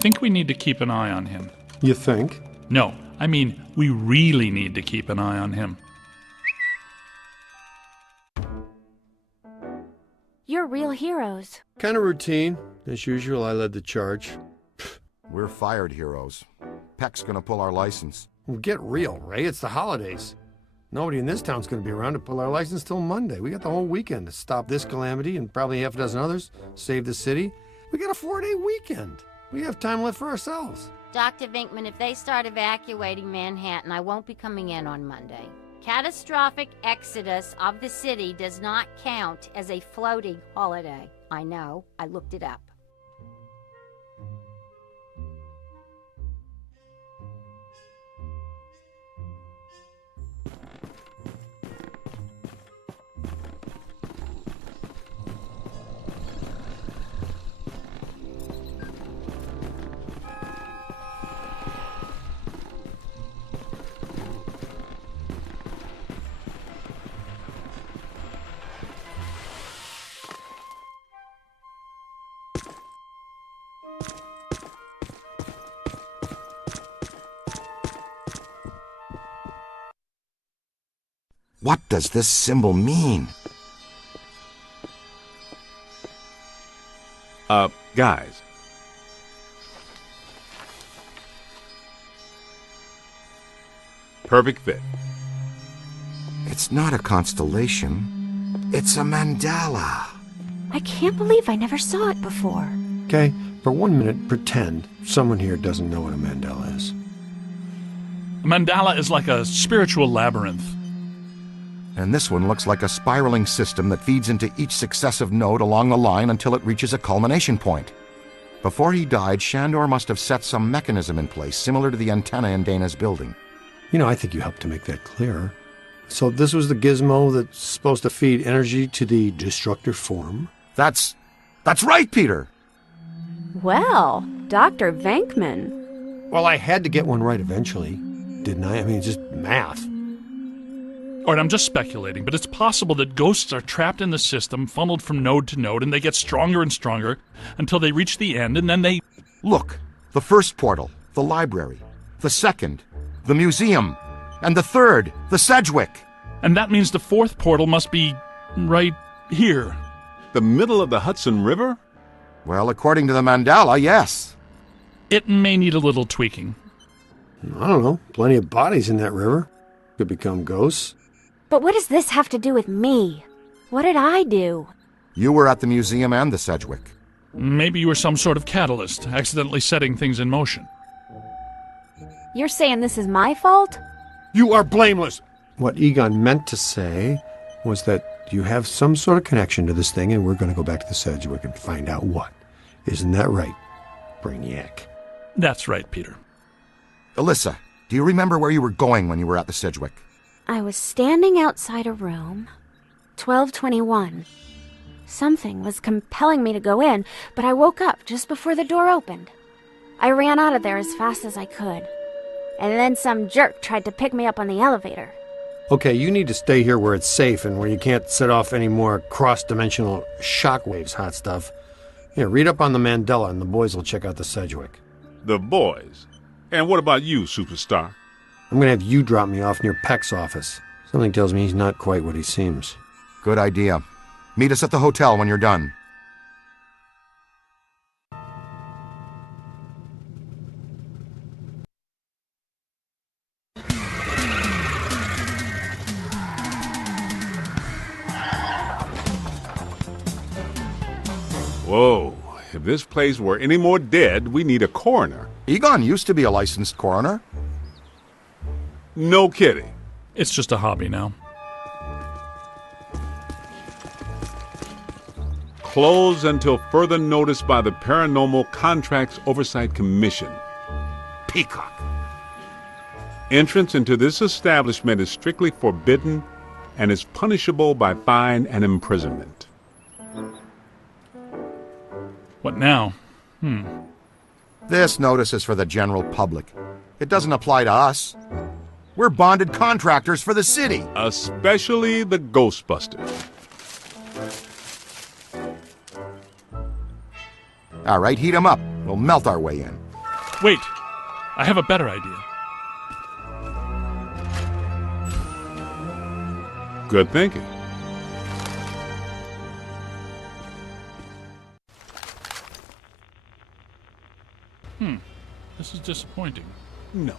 think we need to keep an eye on him. You think? No, I mean, we really need to keep an eye on him. You're real heroes. Kind of routine. As usual, I led the charge. We're fired heroes. Peck's gonna pull our license. Well, get real, Ray. It's the holidays. Nobody in this town's going to be around to pull our license till Monday. We got the whole weekend to stop this calamity and probably half a dozen others, save the city. We got a 4-day weekend. We have time left for ourselves. Dr. Vinkman, if they start evacuating Manhattan, I won't be coming in on Monday. Catastrophic exodus of the city does not count as a floating holiday. I know. I looked it up. What does this symbol mean? Guys. Perfect fit. It's not a constellation. It's a mandala. I can't believe I never saw it before. Okay, for 1 minute, pretend someone here doesn't know what a mandala is. A mandala is like a spiritual labyrinth. And this one looks like a spiraling system that feeds into each successive node along the line until it reaches a culmination point. Before he died, Shandor must have set some mechanism in place similar to the antenna in Dana's building. You know, I think you helped to make that clearer. So this was the gizmo that's supposed to feed energy to the destructor form? That's right, Peter! Well, Dr. Venkman. Well, I had to get one right eventually, didn't I? I mean, it's just math. All right, I'm just speculating, but it's possible that ghosts are trapped in the system, funneled from node to node, and they get stronger and stronger until they reach the end, and then they... Look, the first portal, the library. The second, the museum. And the third, the Sedgwick. And that means the fourth portal must be right here. The middle of the Hudson River? Well, according to the mandala, yes. It may need a little tweaking. I don't know. Plenty of bodies in that river. Could become ghosts. But what does this have to do with me? What did I do? You were at the museum and the Sedgwick. Maybe you were some sort of catalyst, accidentally setting things in motion. You're saying this is my fault? You are blameless. What Egon meant to say was that you have some sort of connection to this thing, and we're going to go back to the Sedgwick and find out what. Isn't that right, Brainiac? That's right, Peter. Alyssa, do you remember where you were going when you were at the Sedgwick? I was standing outside a room, 1221. Something was compelling me to go in, but I woke up just before the door opened. I ran out of there as fast as I could. And then some jerk tried to pick me up on the elevator. Okay, you need to stay here where it's safe and where you can't set off any more cross-dimensional shockwaves, hot stuff. Here, read up on the mandala and the boys will check out the Sedgwick. The boys? And what about you, superstar? I'm going to have you drop me off near Peck's office. Something tells me he's not quite what he seems. Good idea. Meet us at the hotel when you're done. Whoa, if this place were any more dead, we need a coroner. Egon used to be a licensed coroner. No kidding. It's just a hobby now. Closed until further notice by the Paranormal Contracts Oversight Commission. Peacock. Entrance into this establishment is strictly forbidden and is punishable by fine and imprisonment. What now? This notice is for the general public. It doesn't apply to us. We're bonded contractors for the city. Especially the Ghostbusters. All right, heat 'em up. We'll melt our way in. Wait, I have a better idea. Good thinking. This is disappointing. No.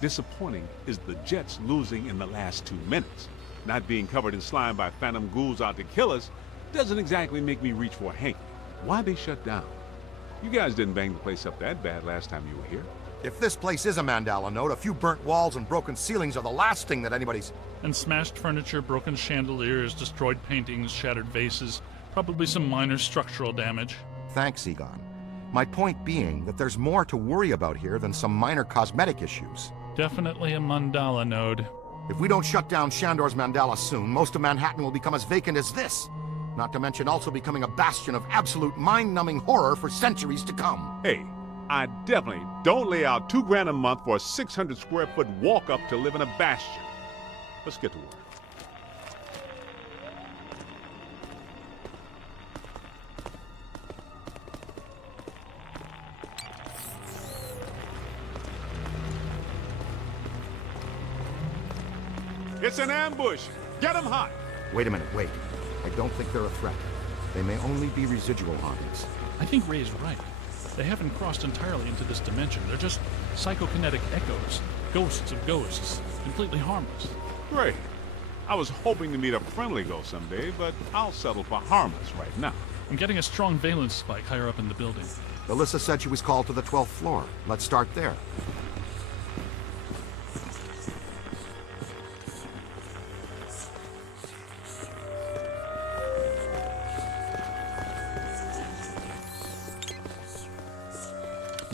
Disappointing is the Jets losing in the last 2 minutes. Not being covered in slime by phantom ghouls out to kill us doesn't exactly make me reach for a hanky. Why'd they shut down? You guys didn't bang the place up that bad last time you were here. If this place is a Mandala node, a few burnt walls and broken ceilings are the last thing that anybody's... And smashed furniture, broken chandeliers, destroyed paintings, shattered vases, probably some minor structural damage. Thanks, Egon. My point being that there's more to worry about here than some minor cosmetic issues. Definitely a mandala node. If we don't shut down Shandor's Mandala soon, most of Manhattan will become as vacant as this. Not to mention also becoming a bastion of absolute mind-numbing horror for centuries to come. Hey, I definitely don't lay out $2 a month for a 600 square foot walk-up to live in a bastion. Let's get to work. It's an ambush! Get 'em hot! Wait a minute, wait. I don't think they're a threat. They may only be residual hauntings. I think Ray's right. They haven't crossed entirely into this dimension. They're just psychokinetic echoes, ghosts of ghosts, completely harmless. Great. I was hoping to meet a friendly ghost someday, but I'll settle for harmless right now. I'm getting a strong valence spike higher up in the building. Alyssa said she was called to the 12th floor. Let's start there.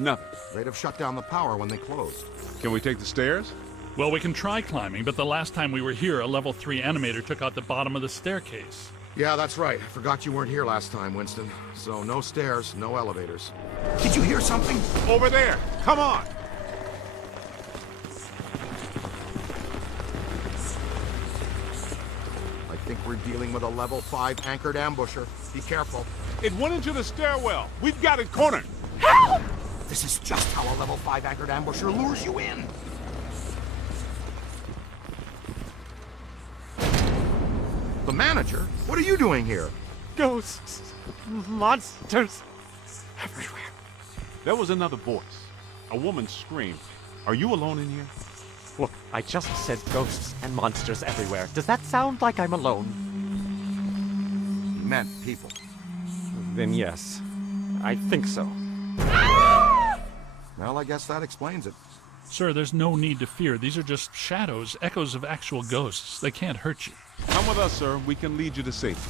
Nothing. They'd have shut down the power when they closed. Can we take the stairs? Well, we can try climbing, but the last time we were here, a level 3 animator took out the bottom of the staircase. Yeah, that's right. I forgot you weren't here last time, Winston. So no stairs, no elevators. Did you hear something? Over there! Come on! I think we're dealing with a level 5 anchored ambusher. Be careful. It went into the stairwell. We've got it cornered. Help! This is just how a level 5 anchored ambusher lures you in. The manager? What are you doing here? Ghosts, monsters, everywhere. There was another voice. A woman screamed. Are you alone in here? Look, I just said ghosts and monsters everywhere. Does that sound like I'm alone? He meant people. Then yes, I think so. Well, I guess that explains it. Sir, there's no need to fear. These are just shadows, echoes of actual ghosts. They can't hurt you. Come with us, sir. We can lead you to safety.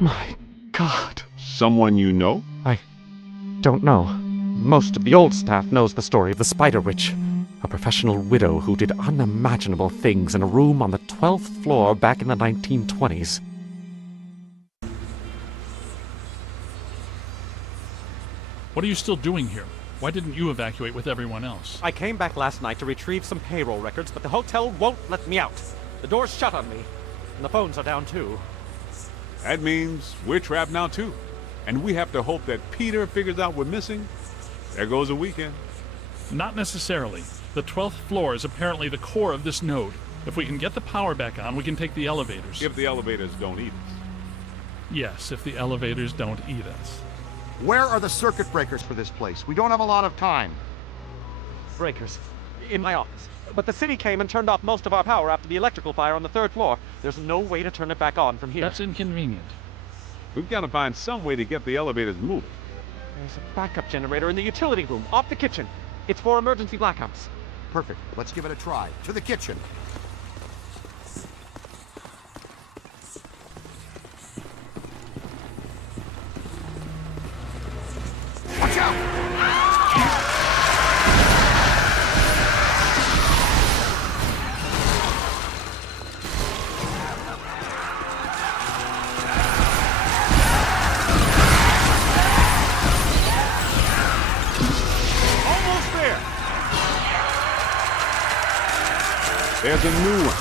My God. Someone you know? I don't know. Most of the old staff knows the story of the Spider Witch, a professional widow who did unimaginable things in a room on the 12th floor back in the 1920s. What are you still doing here? Why didn't you evacuate with everyone else? I came back last night to retrieve some payroll records, but the hotel won't let me out. The door's shut on me, and the phones are down too. That means we're trapped now, too. And we have to hope that Peter figures out we're missing. There goes a weekend. Not necessarily. The 12th floor is apparently the core of this node. If we can get the power back on, we can take the elevators. If the elevators don't eat us. Yes, if the elevators don't eat us. Where are the circuit breakers for this place? We don't have a lot of time. Breakers. In my office. But the city came and turned off most of our power after the electrical fire on the 3rd floor. There's no way to turn it back on from here. That's inconvenient. We've got to find some way to get the elevators moving. There's a backup generator in the utility room, off the kitchen. It's for emergency blackouts. Perfect. Let's give it a try. To the kitchen. Watch out! There's a new one.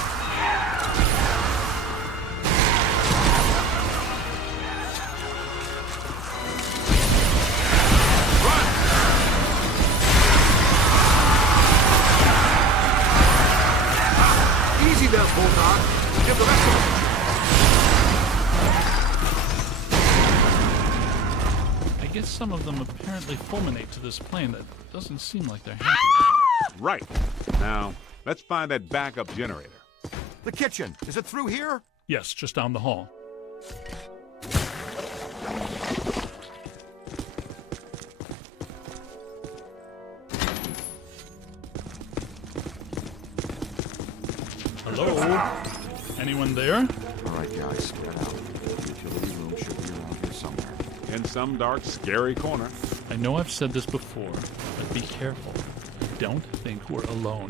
Easy there, Bulldog. Give the rest of us. I guess some of them apparently fulminate to this plane. That doesn't seem like they're happy. Right. Now, let's find that backup generator. The kitchen. Is it through here? Yes, just down the hall. Hello? Anyone there? All right, guys, spread out. The utility room should be around here somewhere. In some dark, scary corner. I know I've said this before, but be careful. Don't think we're alone.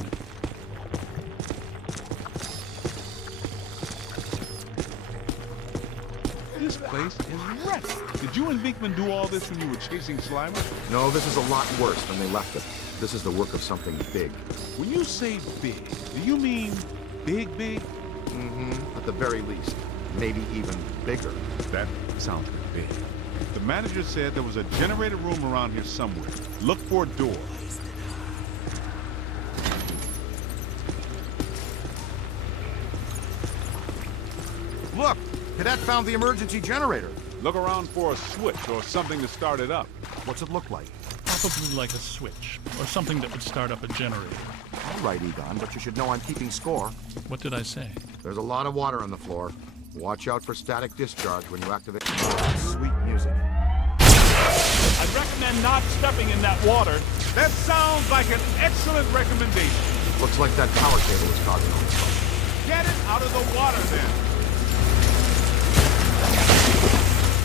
This place is wrecked. Did you and Beekman do all this when you were chasing Slimer? No, this is a lot worse than they left it. This is the work of something big. When you say big, do you mean big, big? Mm-hmm. At the very least. Maybe even bigger. That sounds big. The manager said there was a generator room around here somewhere. Look for a door. Look! Cadet found the emergency generator. Look around for a switch or something to start it up. What's it look like? Probably like a switch, or something that would start up a generator. All right, Egon, but you should know I'm keeping score. What did I say? There's a lot of water on the floor. Watch out for static discharge when you activate. Sweet music. I'd recommend not stepping in that water. That sounds like an excellent recommendation. Looks like that power cable is causing all this trouble. Get it out of the water then.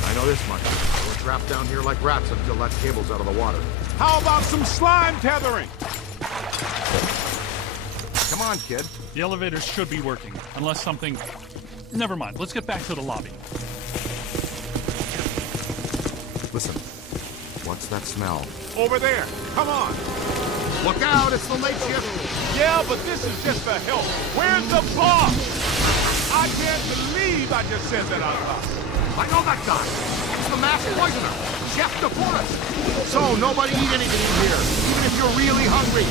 I know this much. We're trapped down here like rats until that cable's out of the water. How about some slime tethering? Come on, kid. The elevators should be working, unless something... Never mind, let's get back to the lobby. Listen. What's that smell? Over there. Come on. Look out! It's the late shift! Yeah, but this is just the help. Where's the boss? I can't believe I just said that out loud. I know that guy! It's the mass poisoner! Chef DeForest! So, nobody eat anything in here, even if you're really hungry!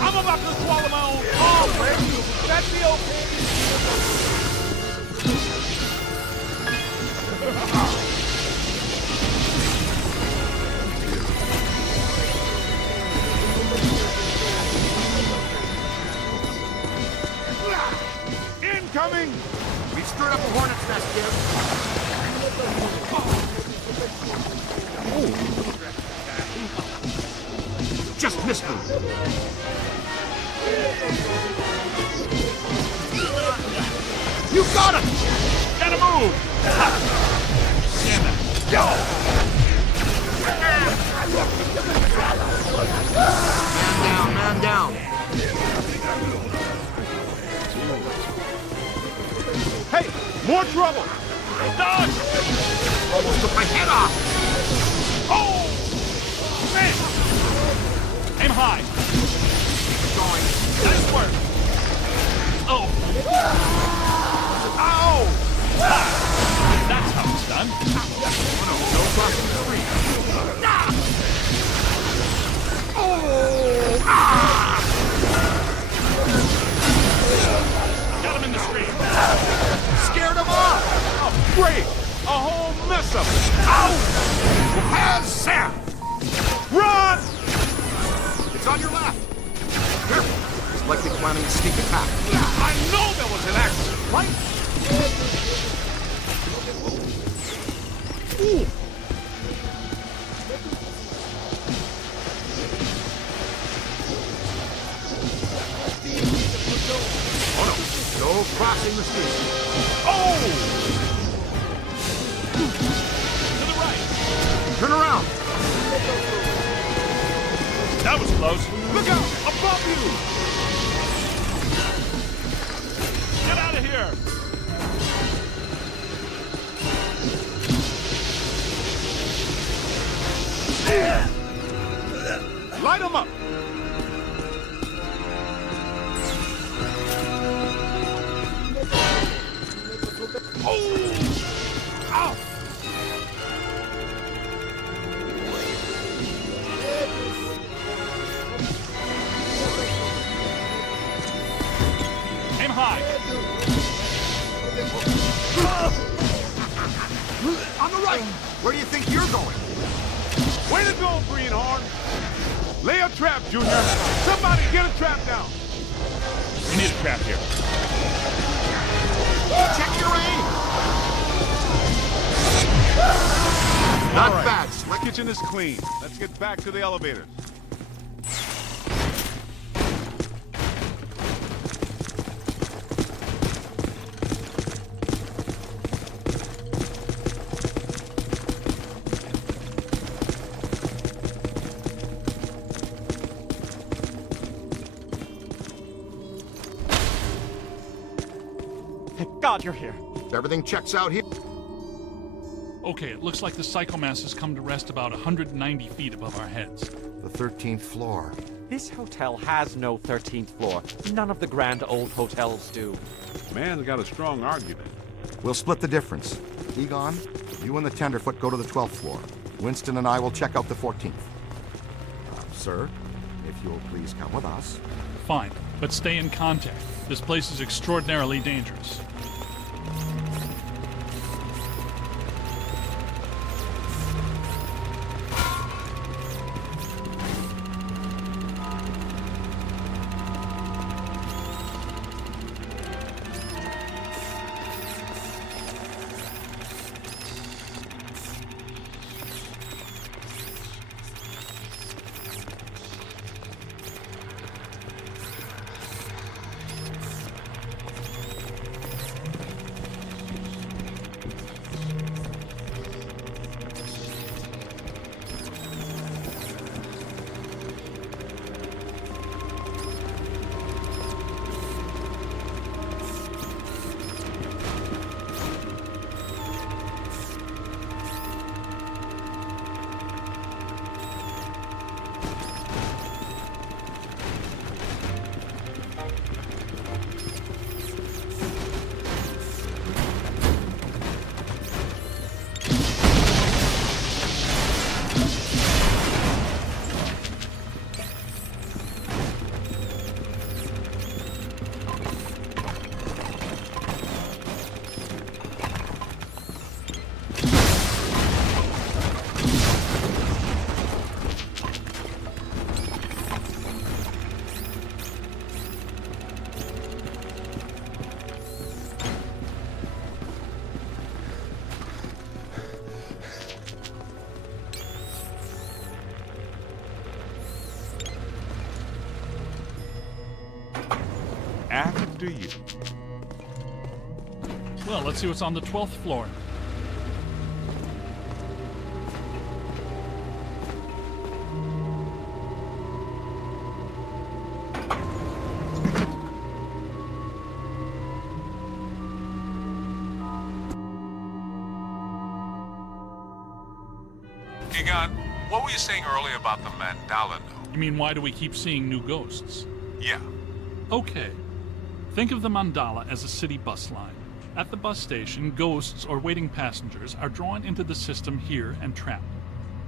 I'm about to swallow my own palm, baby. That's the okay. Incoming! We've stirred up a hornet's nest, kid! Just missed me! You got it! Gotta move! Damn it. Man down! Hey, more trouble! Dodge! Almost took my head off! Oh! Man! Aim high. Going. Nice work. Oh. Ow! That's how it's done. No crossing the street. Got him in the street. Scared him off! Oh, great! A whole mess of it! Ow! Has Sam! Run! It's on your left! Careful! He's likely planning a sneak attack. I know there was an accident, right? Ooh. Oh no! No crossing the street. Oh! To the right. Turn around! That was close. Look out! Above you! Get out of here. Light them up! high. On the right! Where do you think you're going? Way to go, Greenhorn! Lay a trap, Junior! Somebody get a trap down! We need a trap here. Check your aim! Not bad, Slick. Kitchen is clean. Let's get back to the elevators. Thank God you're here. Everything checks out here. Okay, it looks like the psychomass has come to rest about 190 feet above our heads. The 13th floor. This hotel has no 13th floor. None of the grand old hotels do. Man's got a strong argument. We'll split the difference. Egon, you and the Tenderfoot go to the 12th floor. Winston and I will check out the 14th. Sir, if you'll please come with us. Fine, but stay in contact. This place is extraordinarily dangerous. After you. Well, let's see what's on the 12th floor. Egon, what were you saying earlier about the mandala note? You mean, why do we keep seeing new ghosts? Yeah. Okay. Think of the mandala as a city bus line. At the bus station, ghosts or waiting passengers are drawn into the system here and trapped.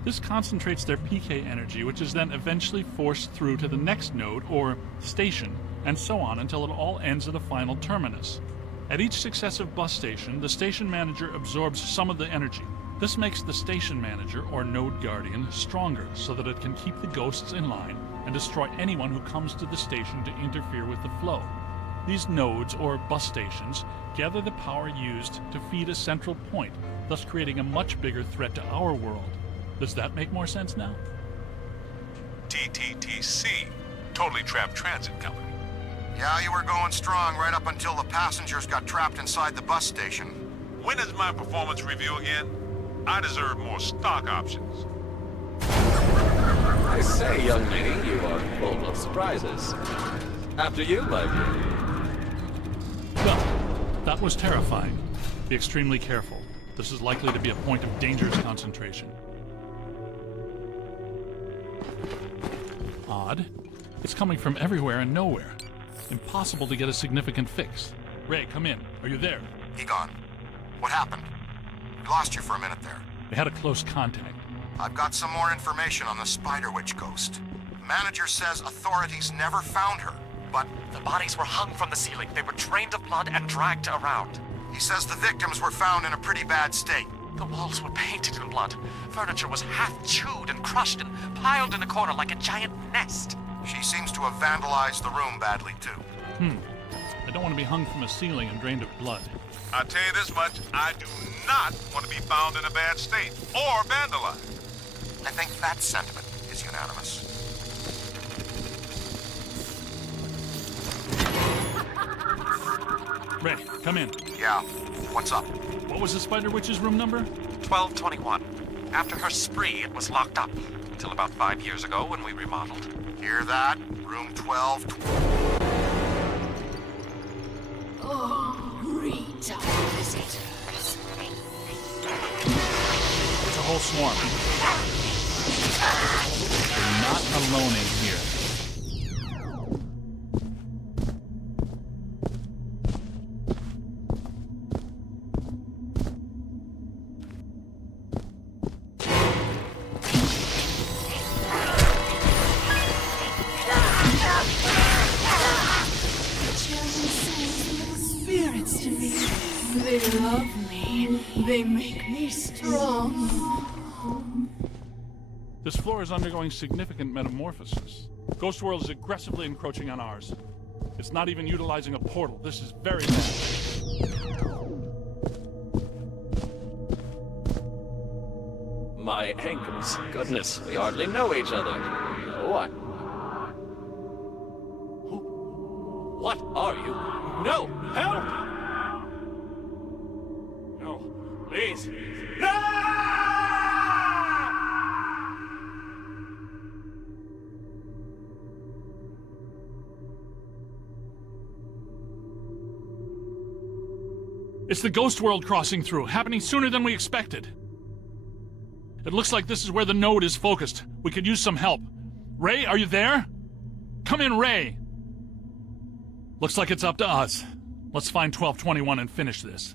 This concentrates their PK energy, which is then eventually forced through to the next node or station, and so on until it all ends at a final terminus. At each successive bus station, the station manager absorbs some of the energy. This makes the station manager or node guardian stronger so that it can keep the ghosts in line and destroy anyone who comes to the station to interfere with the flow. These nodes, or bus stations, gather the power used to feed a central point, thus creating a much bigger threat to our world. Does that make more sense now? TTTC, Totally Trapped Transit Company. Yeah, you were going strong right up until the passengers got trapped inside the bus station. When is my performance review again? I deserve more stock options. I say, young lady, you are full of surprises. After you, my dear. Well, that was terrifying. Be extremely careful. This is likely to be a point of dangerous concentration. Odd. It's coming from everywhere and nowhere. Impossible to get a significant fix. Ray, come in. Are you there? Egon, what happened? We lost you for a minute there. We had a close contact. I've got some more information on the Spider Witch ghost. Manager says authorities never found her. But The bodies were hung from the ceiling. They were drained of blood and dragged around. he says the victims were found in a pretty bad state. The walls were painted in blood. Furniture was half chewed and crushed and piled in a corner like a giant nest. She seems to have vandalized the room badly, too. I don't want to be hung from a ceiling and drained of blood. I'll tell you this much, I do not want to be found in a bad state or vandalized. I think that sentiment is unanimous. Ray, come in. Yeah, what's up? What was the Spider Witch's room number? 1221. After her spree, it was locked up. Until about 5 years ago when we remodeled. Hear that? Room 12. Greet our visitors. It's a whole swarm. You're not alone in here. Spirits to me. They love me. They make me strong. This floor is undergoing significant metamorphosis. Ghost World is aggressively encroaching on ours. It's not even utilizing a portal. This is very bad. My ankles. Goodness, we hardly know each other. What? What are you? No! Help! No, please. It's the Ghost World crossing through, happening sooner than we expected. It looks like this is where the node is focused. We could use some help. Ray, are you there? Come in, Ray! Looks like it's up to us. Let's find 1221 and finish this.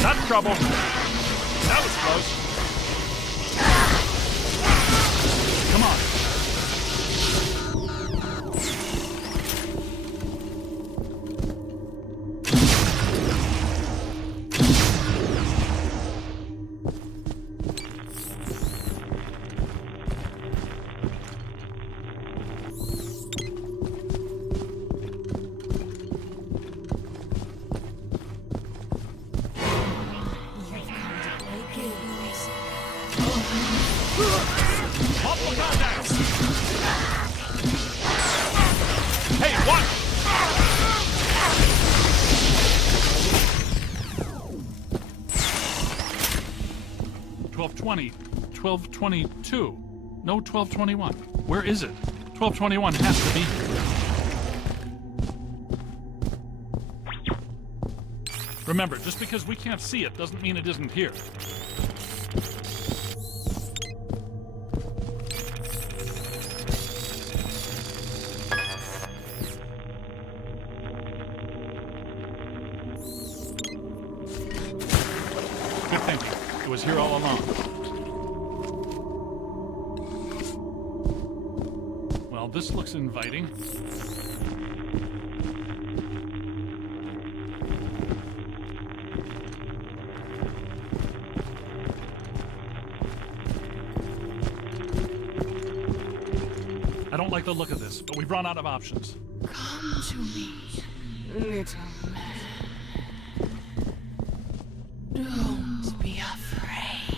That's trouble. That was close. Come on. Multiple contacts. Hey, what? $12.20, $12.22. No, $12.21. Where is it? $12.21 has to be here. Remember, just because we can't see it doesn't mean it isn't here. Good thinking. It was here all along. Well, this looks inviting. I don't like the look of this, but we've run out of options. Come to me, little man. Don't be afraid.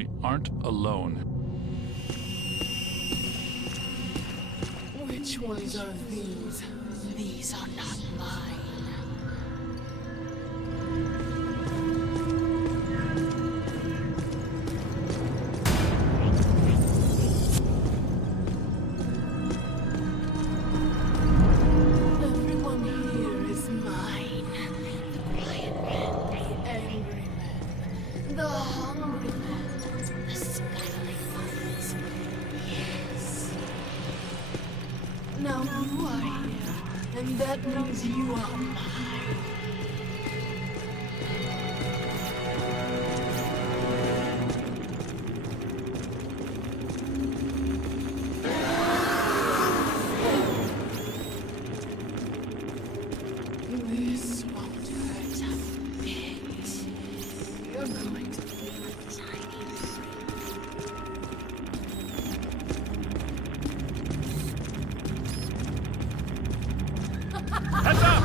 We aren't alone. Which ones are these? These are not mine. Everyone here is mine. The quiet men, the angry men, the hungry men, the scuttling ones. Yes. Now you are here, and that means you are mine. This won't hurt a bit. You're going to feel a tiny Heads up!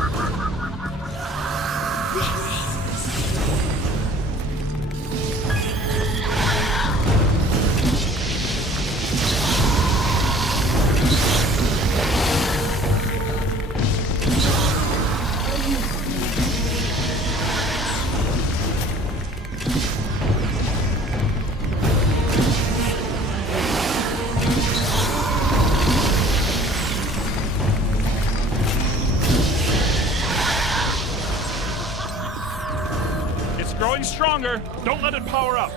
It's growing stronger. Don't let it power up.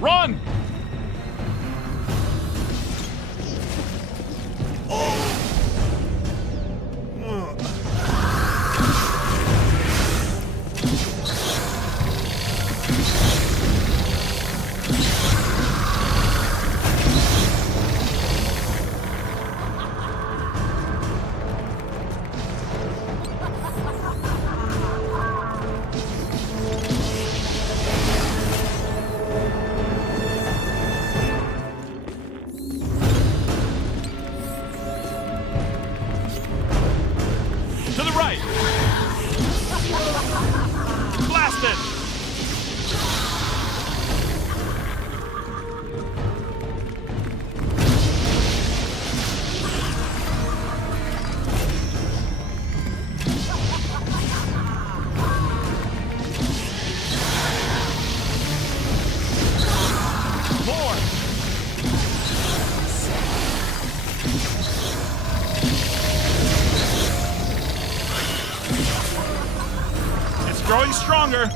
Run! To the right! Blast it! More! It's growing stronger.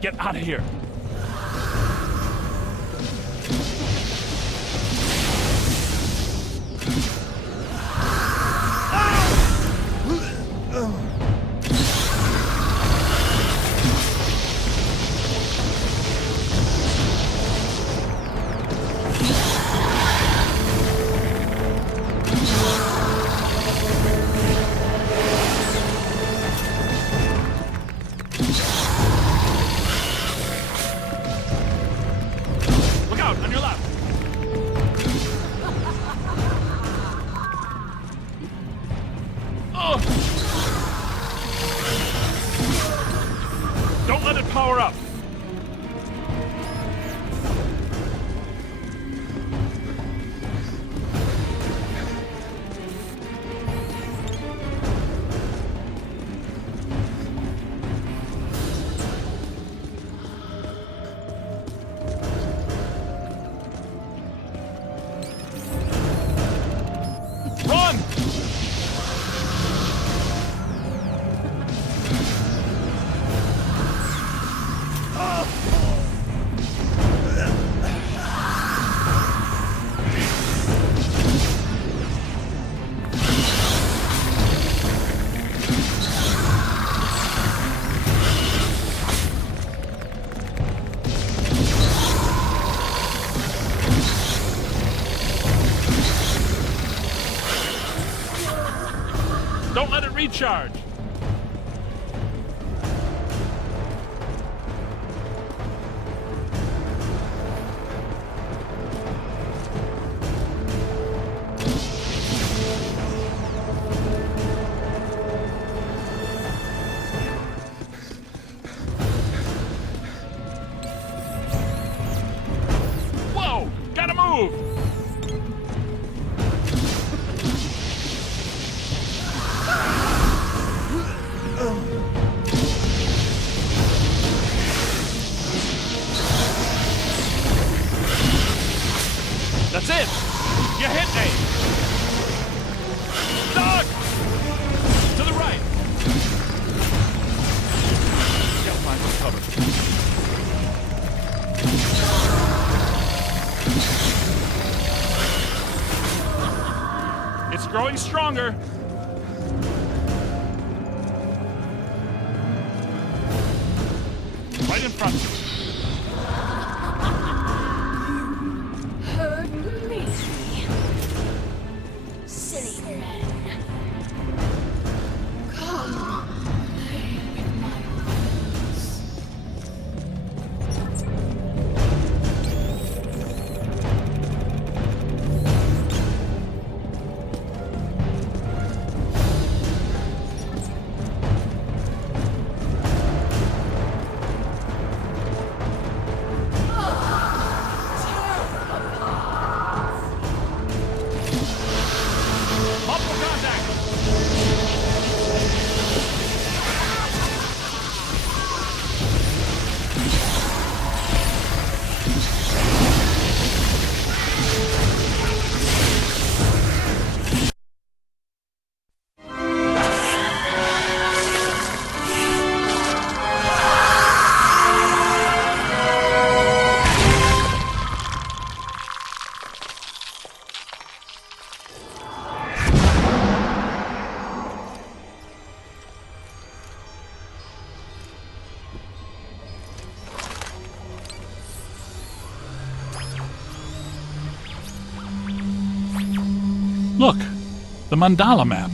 Get out of here. Don't let it recharge. Whoa! Gotta move! That's it! You hit me! Dog! To the right! Gotta find some cover. It's growing stronger. Right in front of you. Heard me. Silly friend. Come, play with my friends. Multiple contact! Look, the mandala map.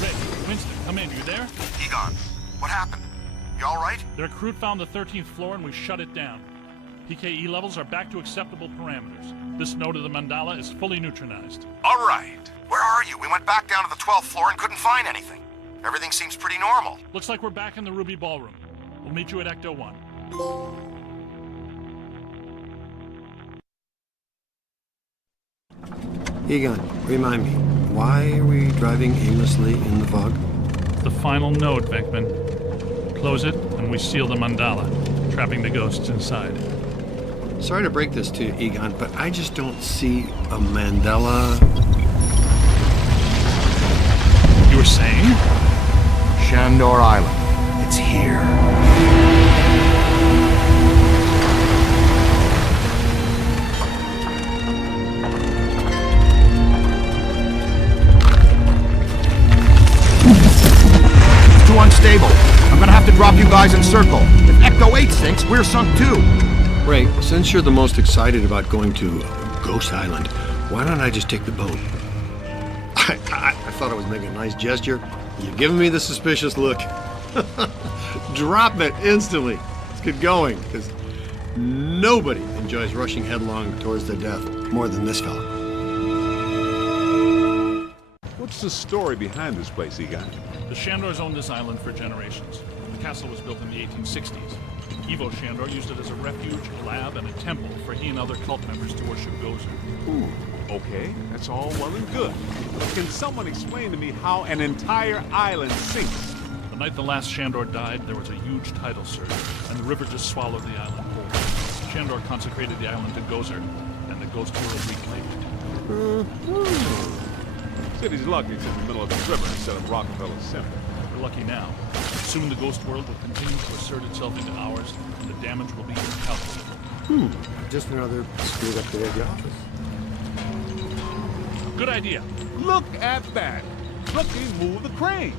Rick, Winston, come in. You there? Egon, what happened? You all right? The recruit found the 13th floor and we shut it down. PKE levels are back to acceptable parameters. This node of the mandala is fully neutronized. All right. Where are you? We went back down to the 12th floor and couldn't find anything. Everything seems pretty normal. Looks like we're back in the Ruby Ballroom. We'll meet you at Ecto 1. Egon, remind me, why are we driving aimlessly in the fog? The final node, Venkman. Close it, and we seal the mandala, trapping the ghosts inside. Sorry to break this to you, Egon, but I just don't see a mandala. You were saying? Shandor Island. It's here. Too unstable. I'm gonna have to drop you guys in circle. If Ecto 8 sinks, we're sunk too. Ray, since you're the most excited about going to Ghost Island, why don't I just take the boat? I thought I was making a nice gesture. You're giving me the suspicious look. Drop it instantly. Let's get going, because nobody enjoys rushing headlong towards their death more than this fella. What's the story behind this place, Egon? The Shandors owned this island for generations. The castle was built in the 1860s. Evo Shandor used it as a refuge, a lab, and a temple for he and other cult members to worship Gozer. Ooh, okay, that's all well and good. But can someone explain to me how an entire island sinks? The night the last Shandor died, there was a huge tidal surge, and the river just swallowed the island whole. Shandor consecrated the island to Gozer, and the ghost world reclaimed. City's lucky it's in the middle of the river instead of Rockefeller Center. We're lucky now. Soon the ghost world will continue to assert itself into ours, and the damage will be incalculable. Just another screwed up day at the office. Good idea. Look at that! Rookie, move the crane!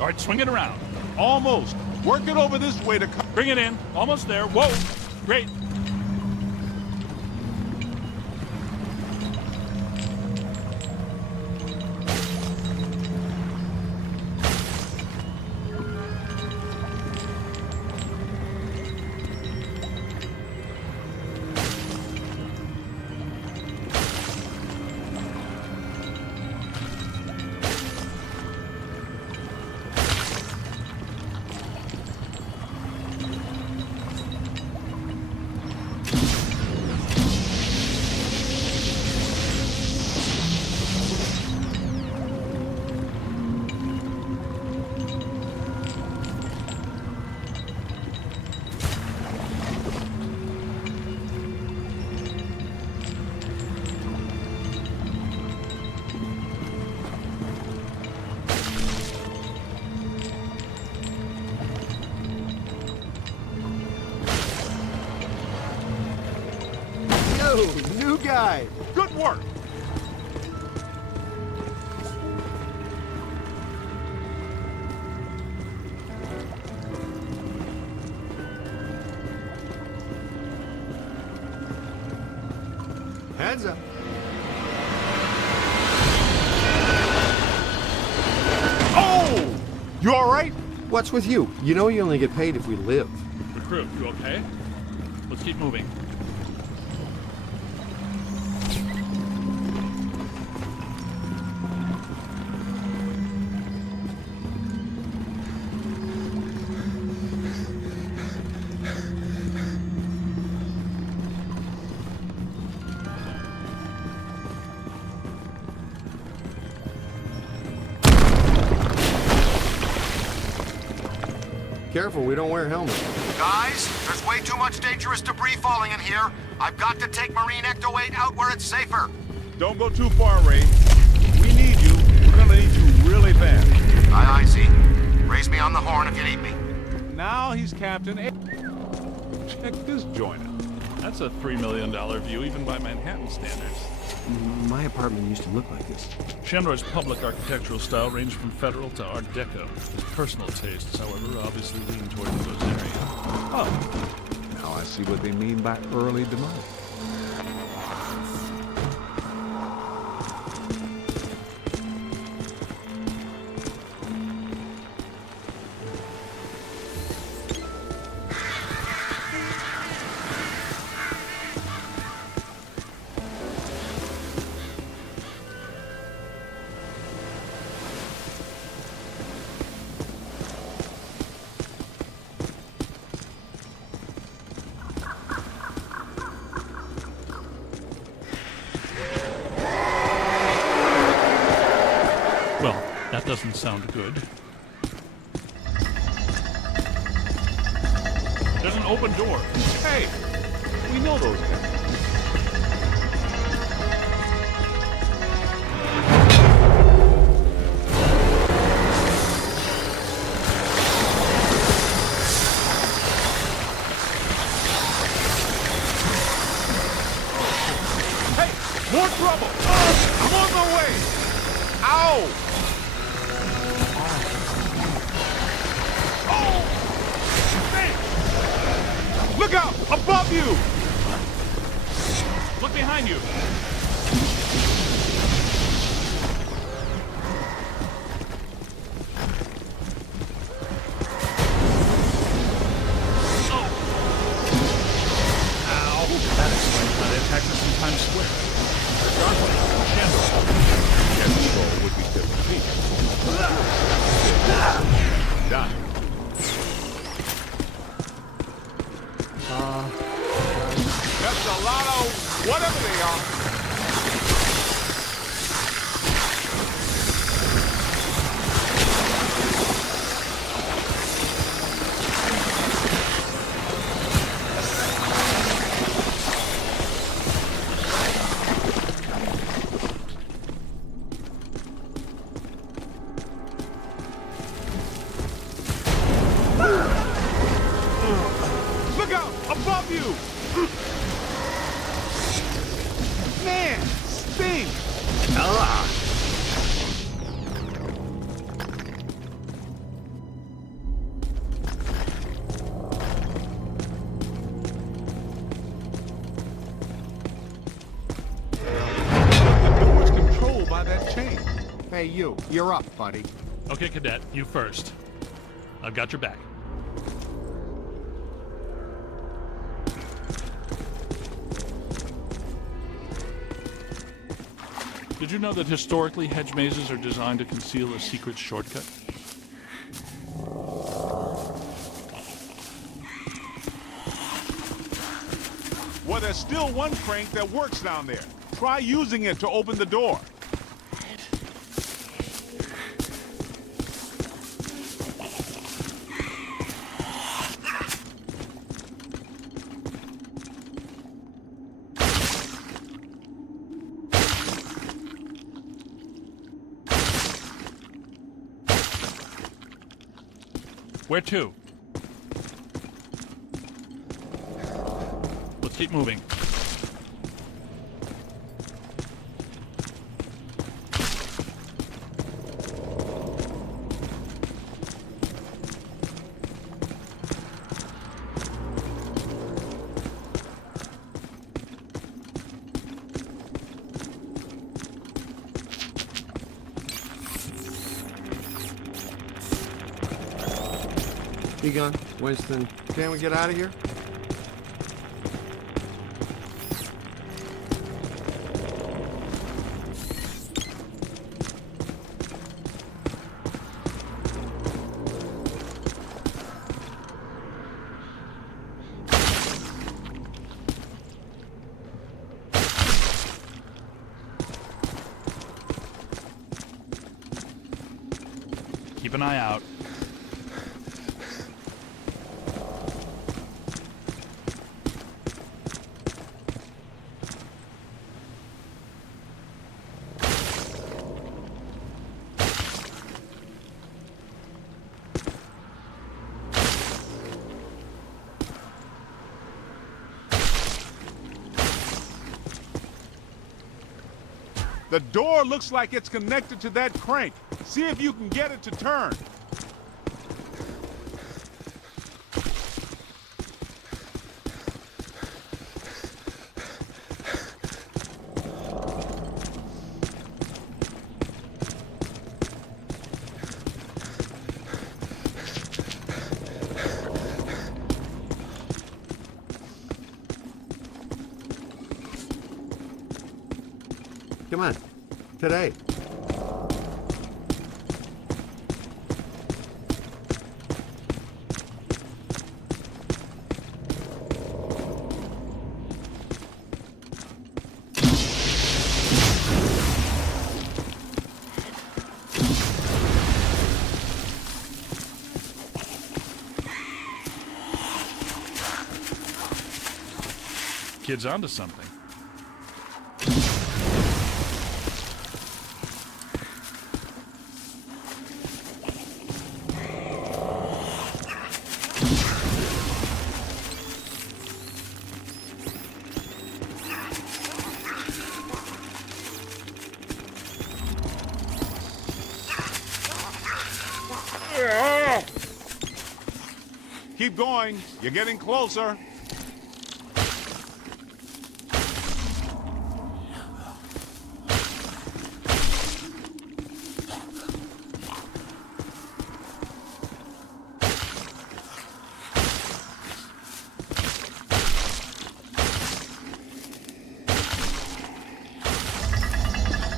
All right, swing it around. Almost. Work it over this way to Bring it in. Almost there. Whoa! Great. Hello, new guy. Good work. Heads up. Oh! You all right? What's with you? You know you only get paid if we live. Recruit, you okay? Let's keep moving. Careful, we don't wear helmets. Guys, there's way too much dangerous debris falling in here. I've got to take Marine Ecto 8 out where it's safer. Don't go too far, Ray. We need you. We're gonna need you really bad. Aye, Z. Raise me on the horn if you need me. Now he's Captain A. Check this joint out. That's a $3 million view even by Manhattan standards. My apartment used to look like this. Shandor's public architectural style ranged from Federal to Art Deco. His personal tastes, however, obviously lean toward those areas. Oh, now I see what they mean by early demise. Well, that doesn't sound good. There's an open door. Hey, we know those guys. Hey, more trouble! I'm on my way! Ow! Oh! Man! Look out! Above you! Look behind you. That explains why they attacked us in Times Square. Shandor. Control would be defeat. Die. That's a lot of whatever they are. Look out! Above you! Man! Sting! The door's controlled by that chain. Hey, you're up, buddy. Okay, Cadet, you first. I've got your back. Did you know that historically hedge mazes are designed to conceal a secret shortcut? Well, there's still one crank that works down there. Try using it to open the door. Where to? Let's keep moving. Egon, Winston, can we get out of here? Keep an eye out. The door looks like it's connected to that crank. See if you can get it to turn. Come on. Today. Kid's onto something. Keep going. You're getting closer.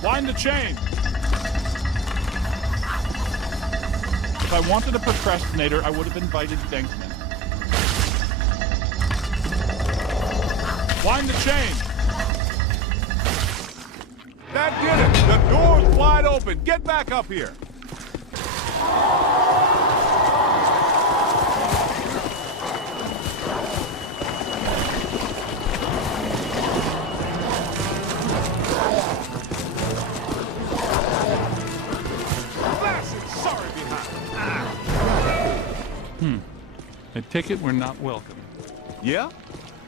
Wind the chain. If I wanted a procrastinator, I would have invited Denkman. Wind the chain. That did it. The door's wide open. Get back up here. I take it we're not welcome. Yeah?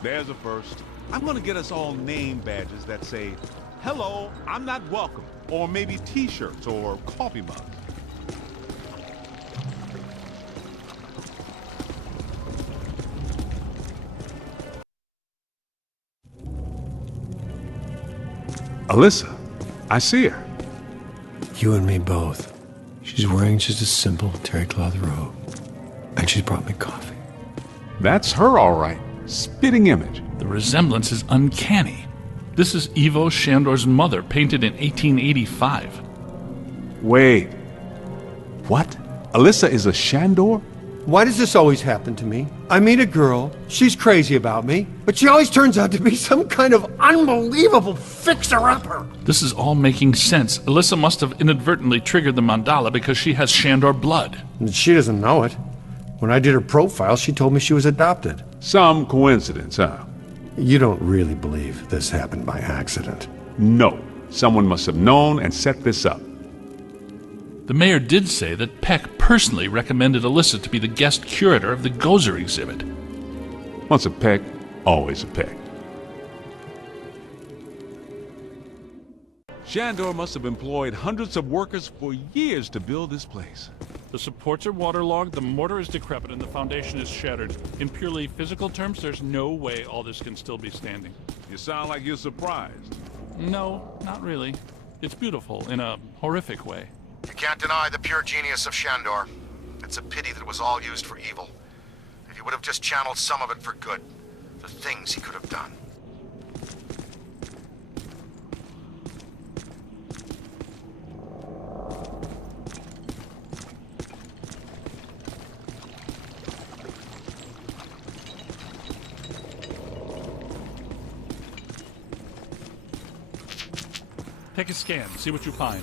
There's a first. I'm gonna get us all name badges that say, "Hello, I'm not welcome," or maybe t-shirts or coffee mugs. Alyssa, I see her. You and me both. She's wearing just a simple terry cloth robe. And she's brought me coffee. That's her, all right. Spitting image. The resemblance is uncanny. This is Ivo Shandor's mother, painted in 1885. Wait. What? Alyssa is a Shandor? Why does this always happen to me? I meet a girl, she's crazy about me, but she always turns out to be some kind of unbelievable fixer-upper. This is all making sense. Alyssa must have inadvertently triggered the mandala because she has Shandor blood. And she doesn't know it. When I did her profile, she told me she was adopted. Some coincidence, huh? You don't really believe this happened by accident? No. Someone must have known and set this up. The mayor did say that Peck personally recommended Alyssa to be the guest curator of the Gozer exhibit. Once a Peck, always a Peck. Shandor must have employed hundreds of workers for years to build this place. The supports are waterlogged, the mortar is decrepit, and the foundation is shattered. In purely physical terms, there's no way all this can still be standing. You sound like you're surprised. No, not really. It's beautiful in a horrific way. You can't deny the pure genius of Shandor. It's a pity that it was all used for evil. If he would have just channeled some of it for good. The things he could have done. Take a scan, see what you find.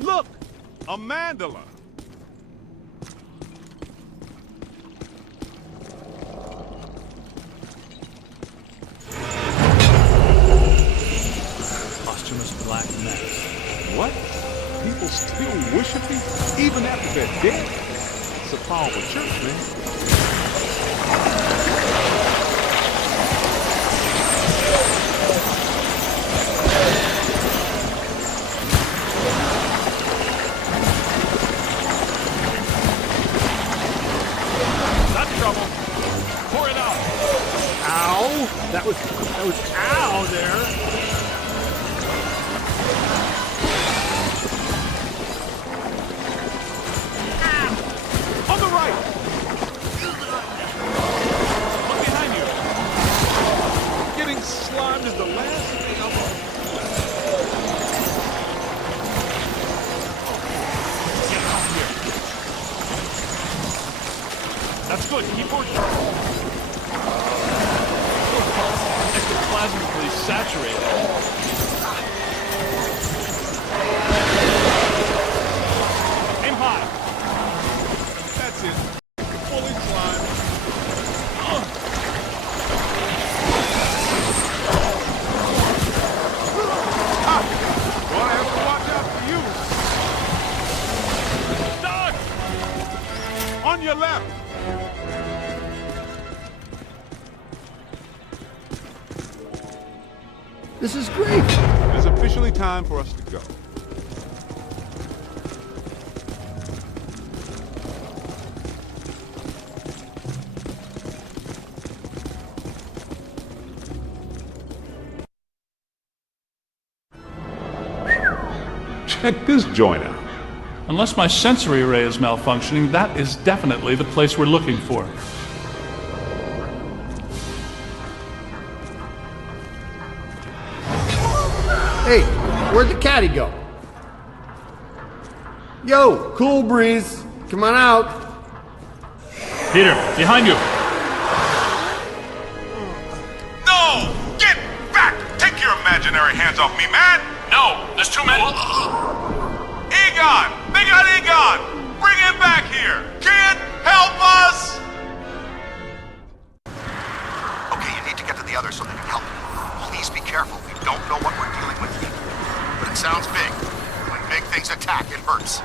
Look! A mandala! Posthumous black mass. What? People still worship me even after they're dead? It's a powerful church, man. That's trouble. Pour it out. Ow! That was ow there. On the right! Look behind you. Getting slimed is the last thing I want. Get out here. That's good. Keep working. Ectoplasmically saturated. Aim high. That's it. Fully slimed. Ah! Well, I have to watch out for you. Doug! On your left. This is great. It is officially time for us to go. Check this joint out. Unless my sensory array is malfunctioning, that is definitely the place we're looking for. Hey, where'd the caddy go? Yo, cool breeze. Come on out. Peter, behind you. No! Get back! Take your imaginary hands off me, man! No, there's too many. Egon! They got Egon! Bring him back here! Kid, help us! Okay, you need to get to the others so they can help you. Please be careful. We don't know what we're dealing with here. But it sounds big. When big things attack, it hurts.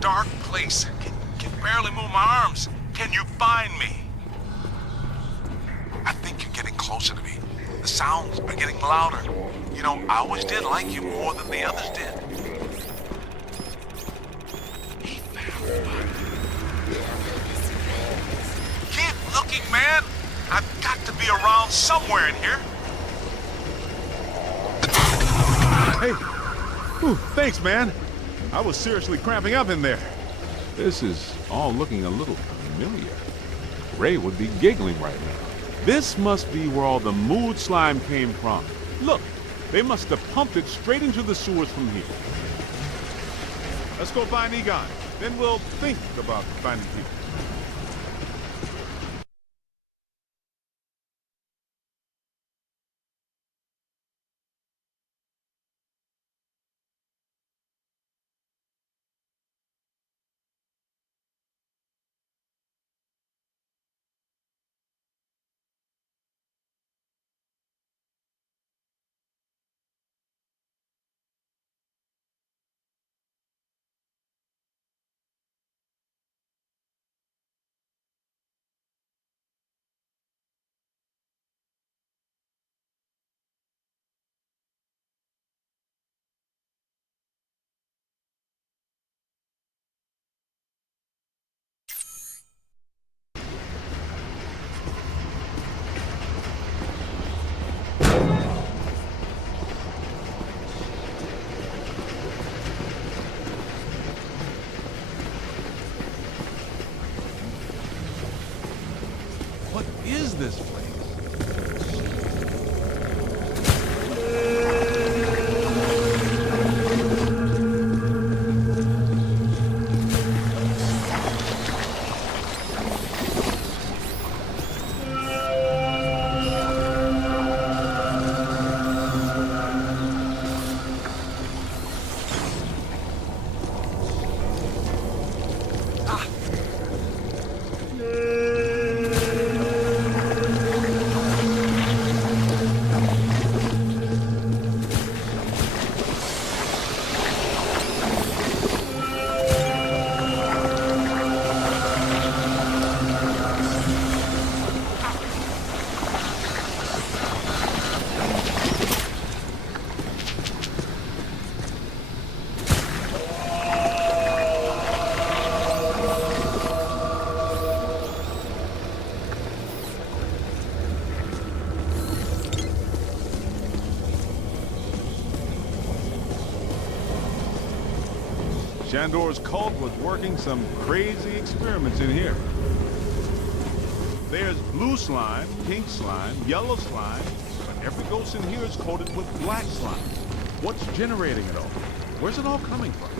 dark place. Can barely move my arms. Can you find me? I think you're getting closer to me. The sounds are getting louder. You know, I always did like you more than the others did. Keep looking, man. I've got to be around somewhere in here. Hey, whew, thanks, man. I was seriously cramping up in there. This is all looking a little familiar. Ray would be giggling right now. This must be where all the mood slime came from. Look, they must have pumped it straight into the sewers from here. Let's go find Egon. Then we'll think about finding people. What is this place? Shandor's cult was working some crazy experiments in here. There's blue slime, pink slime, yellow slime, but every ghost in here is coated with black slime. What's generating it all? Where's it all coming from?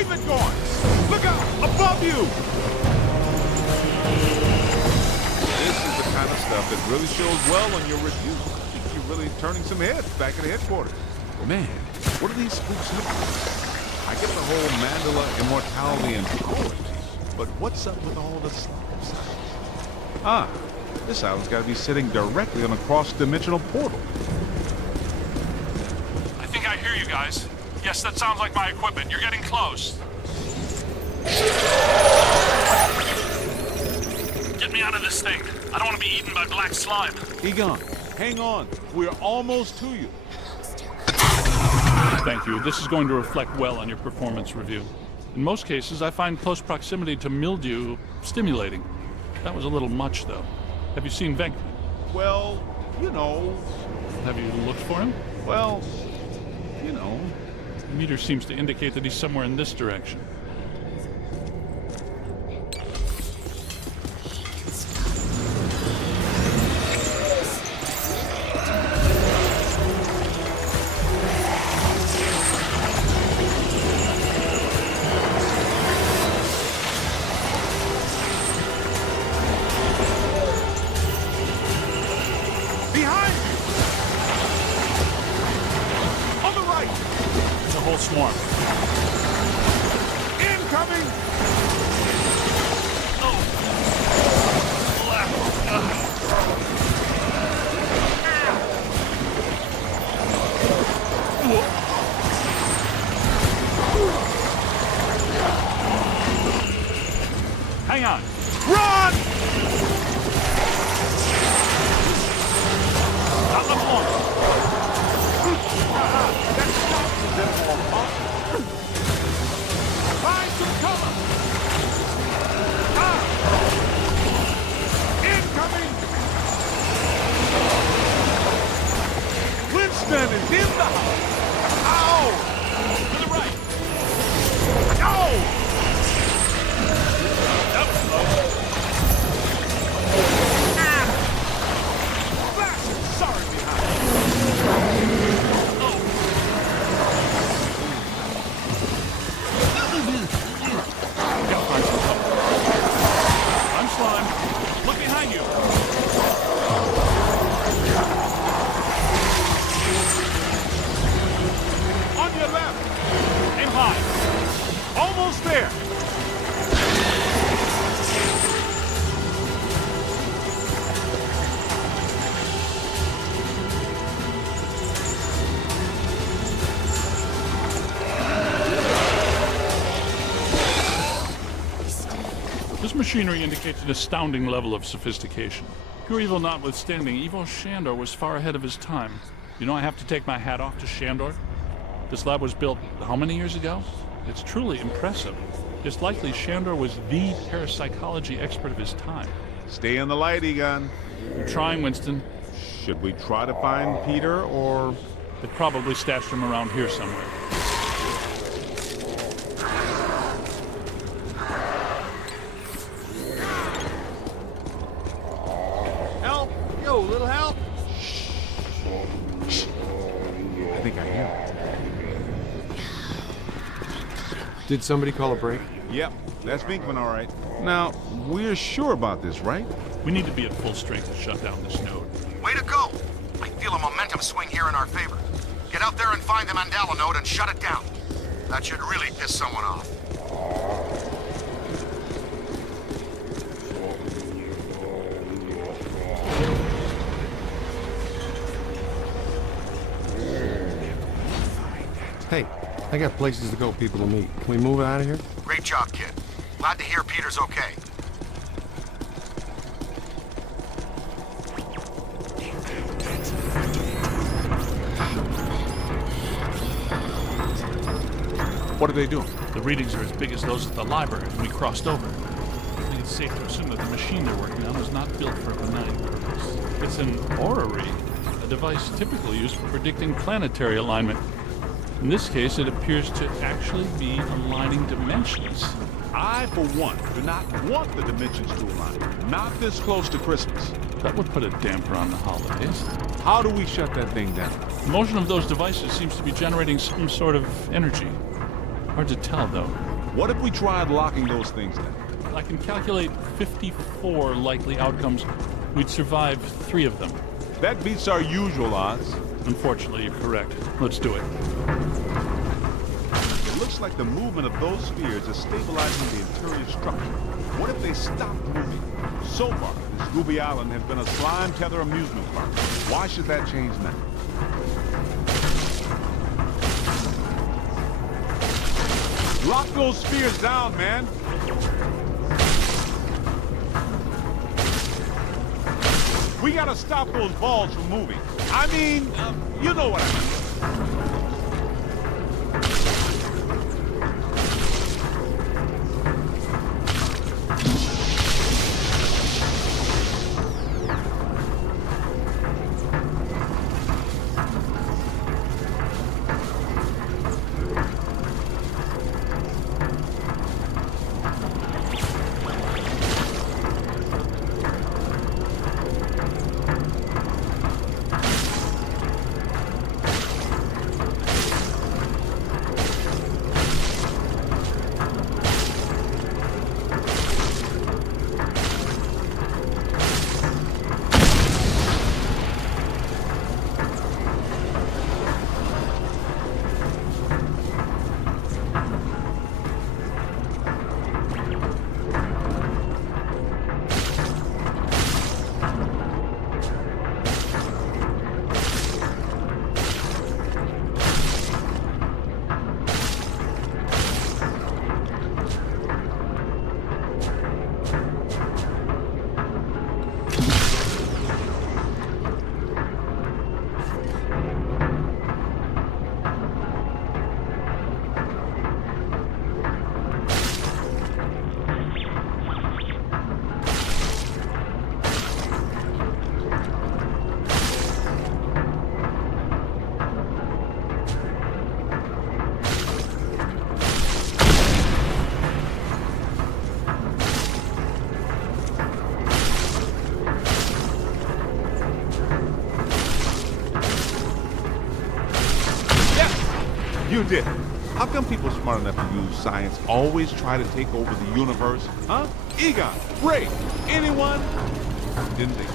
Keep it going! Look out! Above you! This is the kind of stuff that really shows well on your review. You're really turning some heads back at headquarters. Man, what are these spooks looking like? I get the whole mandala, immortality, and power, but what's up with all the slabs? Ah, this island's got to be sitting directly on a cross-dimensional portal. I think I hear you guys. Yes, that sounds like my equipment. You're getting close. Get me out of this thing. I don't want to be eaten by black slime. Egon, hang on. We're almost to you. Thank you. This is going to reflect well on your performance review. In most cases, I find close proximity to mildew stimulating. That was a little much, though. Have you seen Venkman? Well, you know. Have you looked for him? Well, you know. The meter seems to indicate that he's somewhere in this direction. Swarm. Incoming! Hang on. Run! Not the floor. Find some cover! Ah! Incoming! Winston is in the house! Ow! To the right! No! That was close. Blasted! Sorry behind. I'm Slime. Look behind you. On your left. Aim high. Almost there. This machinery indicates an astounding level of sophistication. Pure evil notwithstanding, Evil Shandor was far ahead of his time. You know, I have to take my hat off to Shandor. This lab was built how many years ago? It's truly impressive. It's likely Shandor was the parapsychology expert of his time. Stay in the light, Egon. I'm trying, Winston. Should we try to find Peter, or... They probably stashed him around here somewhere. Help! Yo, little help! I think I hear it. Did somebody call a break? Yep, that's Venkman, all right. Now, we're sure about this, right? We need to be at full strength to shut down this node. Way to go! I feel a momentum swing here in our favor. Get out there and find the Mandala node and shut it down. That should really piss someone off. Hey, I got places to go, people to meet. Can we move out of here? Great job, kid. Glad to hear Peter's okay. What are they doing? The readings are as big as those at the library when we crossed over. I think it's safe to assume that the machine they're working on was not built for a benign purpose. It's an orrery, a device typically used for predicting planetary alignment. In this case, it appears to actually be aligning dimensions. I, for one, do not want the dimensions to align. Not this close to Christmas. That would put a damper on the holidays. How do we shut that thing down? The motion of those devices seems to be generating some sort of energy. Hard to tell, though. What if we tried locking those things down? I can calculate 54 likely outcomes. We'd survive 3 of them. That beats our usual odds. Unfortunately, you're correct. Let's do it. It looks like the movement of those spheres is stabilizing the interior structure. What if they stopped moving? So far, this Gooby Island has been a slime tether amusement park. Why should that change now? Lock those spheres down, man! We gotta stop those balls from moving. I mean, you know what I mean. You did it. How come people smart enough to use science always try to take over the universe? Huh? Egon, Ray, anyone? Didn't they?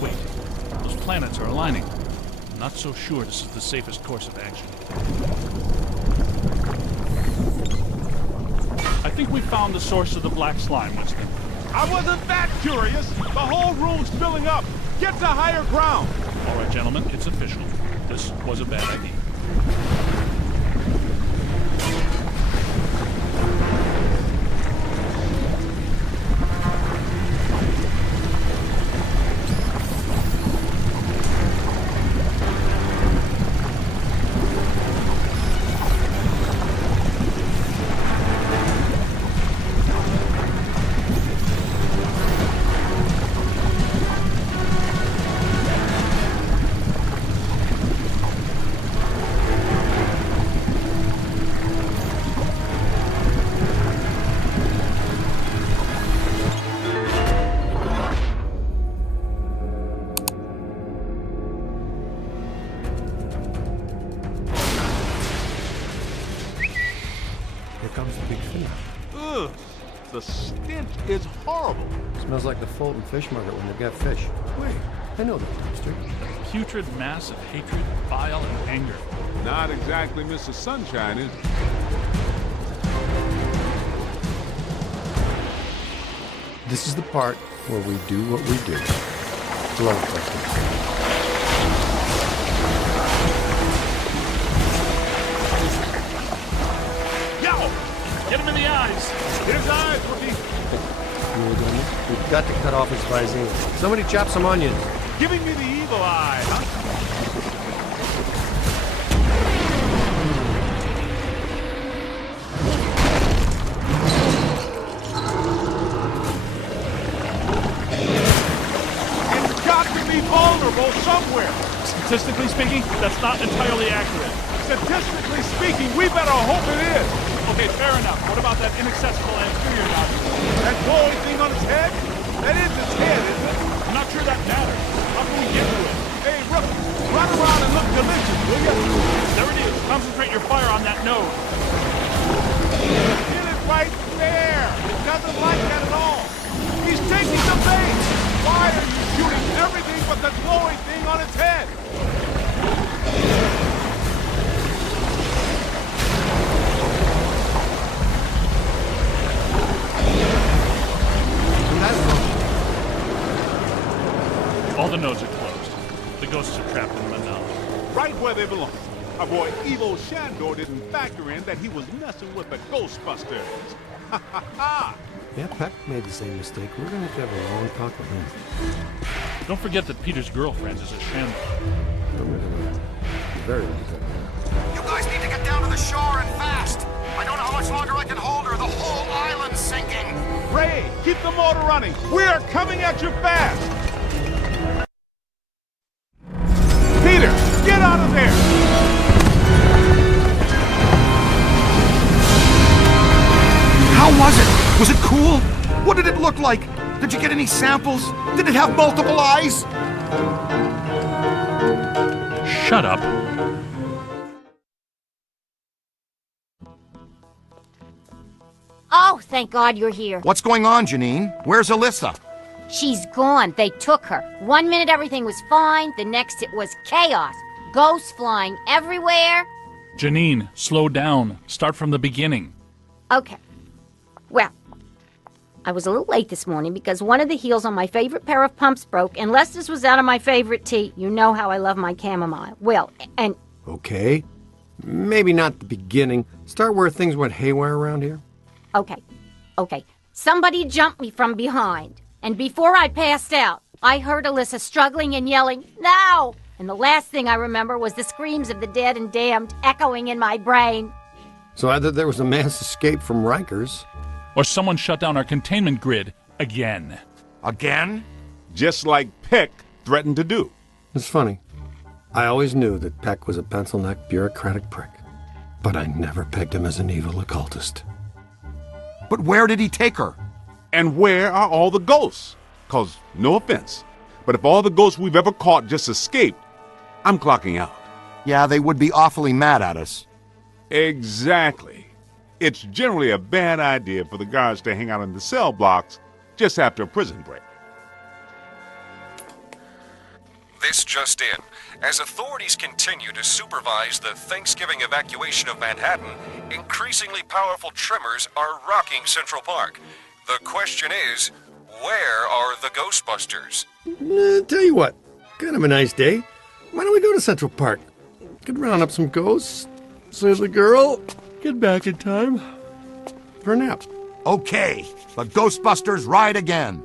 Wait, those planets are aligning. I'm not so sure this is the safest course of action. I think we found the source of the black slime, Winston. I wasn't that curious. The whole room's filling up. Get to higher ground. All right, gentlemen, it's official. This was a bad idea. Ugh, the stench is horrible. Smells like the Fulton fish market when they've got fish. Wait, I know that dumpster. A putrid mass of hatred, bile, and anger. Not exactly Mr. Sunshine, is it? This is the part where we do what we do. Blow testing. Get him in the eyes! Hit his eyes, rookie! We've got to cut off his visine. Somebody chop some onions. Giving me the evil eye, huh? It's got to be vulnerable somewhere. Statistically speaking, that's not entirely accurate. Statistically speaking, we better hope it is. Okay, fair enough. What about that inaccessible anterior nodule? That glowing thing on his head? That is his head, isn't it? I'm not sure that matters. How can we get to it? Hey, rookie, run around and look delicious, will you? There it is. Concentrate your fire on that node. Get it right there! It doesn't like that at all! He's taking the bait! Why are you shooting everything but the glowing thing on its head? All the nodes are closed. The ghosts are trapped in Mandala. Right where they belong. Our boy Evo Shandor didn't factor in that he was messing with the Ghostbusters. Ha ha ha! Yeah, Peck made the same mistake. We're gonna have to have a long talk with him. Don't forget that Peter's girlfriend is a Shandor. Very good. You guys need to get down to the shore and fast. I don't know how much longer I can hold her. The whole island's sinking. Ray, keep the motor running. We are coming at you fast. Peter, get out of there. How was it? Was it cool? What did it look like? Did you get any samples? Did it have multiple eyes? Shut up. Oh, thank God you're here. What's going on, Janine? Where's Alyssa? She's gone. They took her. 1 minute everything was fine, the next it was chaos. Ghosts flying everywhere. Janine, slow down. Start from the beginning. Okay. Well, I was a little late this morning because one of the heels on my favorite pair of pumps broke, and Lester's was out of my favorite tea. You know how I love my chamomile. Well, and... Okay. Maybe not the beginning. Start where things went haywire around here. Okay. Somebody jumped me from behind. And before I passed out, I heard Alyssa struggling and yelling, "No!" And the last thing I remember was the screams of the dead and damned echoing in my brain. So either there was a mass escape from Rikers. Or someone shut down our containment grid again. Again? Just like Peck threatened to do. It's funny. I always knew that Peck was a pencil-necked bureaucratic prick. But I never pegged him as an evil occultist. But where did he take her? And where are all the ghosts? 'Cause, no offense, but if all the ghosts we've ever caught just escaped, I'm clocking out. Yeah, they would be awfully mad at us. Exactly. It's generally a bad idea for the guards to hang out in the cell blocks just after a prison break. This just in. As authorities continue to supervise the Thanksgiving evacuation of Manhattan, increasingly powerful tremors are rocking Central Park. The question is, where are the Ghostbusters? Tell you what, kind of a nice day. Why don't we go to Central Park? Could round up some ghosts, save the girl, get back in time for a nap. Okay, the Ghostbusters ride again.